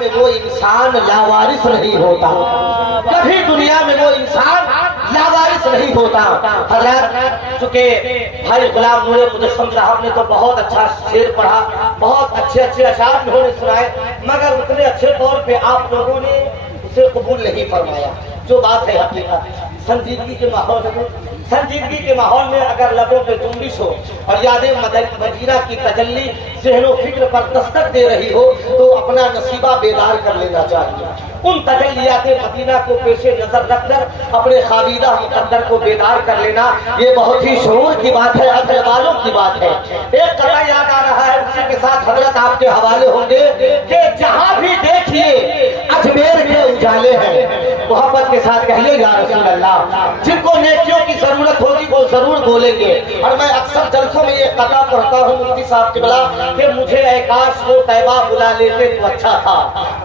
میں وہ انسان لاوارث نہیں ہوتا، کبھی دنیا میں وہ انسان لاوارث نہیں ہوتا۔ حضرات چونکہ بھائی غلام نور مجسم صاحب نے تو بہت اچھا شعر پڑھا، بہت اچھے اشعار انہوں نے سنائے، مگر اتنے اچھے طور پہ آپ لوگوں نے اسے قبول نہیں فرمایا۔ جو بات ہے حقیقت، سنجیدگی کے ماحول میں اگر لبوں پہ جنبش ہو اور یادیں مدینہ کی تجلی ذہن و فکر پر دستک دے رہی ہو تو اپنا نصیبہ بیدار کر لینا چاہیے۔ ان تجلیات مدینہ کو پیش نظر رکھ کر اپنے خوابیدہ مقدر کو بیدار کر لینا یہ بہت ہی شعور کی بات ہے، عقل والوں کی بات ہے۔ ایک قطعہ یاد آ رہا ہے، اسی کے ساتھ حضرت آپ کے حوالے ہوں گے کہ جہاں بھی دیکھیے اجمیر کے اجالے ہیں، محبت کے ساتھ کہیے یا رسول اللہ۔ جن کو نیکیوں کی ضرورت ہوگی وہ ضرور بولیں گے۔ اور میں اکثر جلسوں میں یہ قطعہ پڑھتا ہوں مفتی صاحب کے بلا کہ مجھے اے کاش وہ طیبہ بلا لیتے تو اچھا تھا،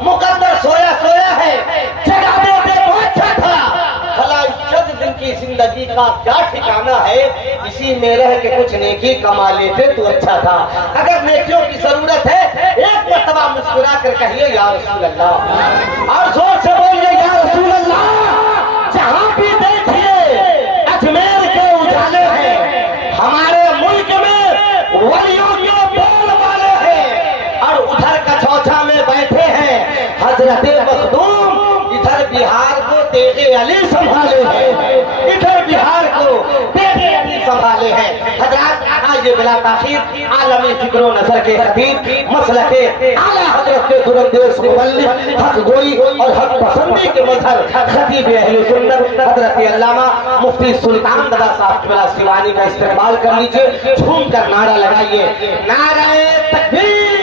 مقدر سویا سویا ہے جگہ دیتے تو اچھا تھا، بھلا اس چند دن کی زندگی کا کیا ٹھکانہ ہے، اسی میں رہ کے کچھ نیکی کما لیتے تو اچھا تھا۔ اگر نیکیوں کی ضرورت ہے ایک مرتبہ مسکرا کر کہیے یا رسول اللہ، اور زور سے بولیے یا رسول اللہ۔ جہاں بھی دیکھیے اجمیر کے اجالے ہیں، ہمارے ملک میں ولیوں کے بول والے ہیں، اور ادھر کا چوچا میں بیٹھے ہیں حضرت مخدوم، ادھر بہار کو تیغ علی سنبھالے ہیں، ادھر بہار کو تیغ علی سنبھالے ہیں۔ حضرات آئیے بلا تاخیر عالمی فکر و نظر کے خطیب، مسلک اعلیٰ حضرت کے دراندیش مبلغ، حق گوئی اور حق پسندی کے مظہر خطیب اہل سنت حضرت علامہ مفتی سلطان دادا صاحب بلا سیوانی کا استقبال کر لیجئے۔ جھوم کر نعرہ لگائیے، نعرہ تکبیر۔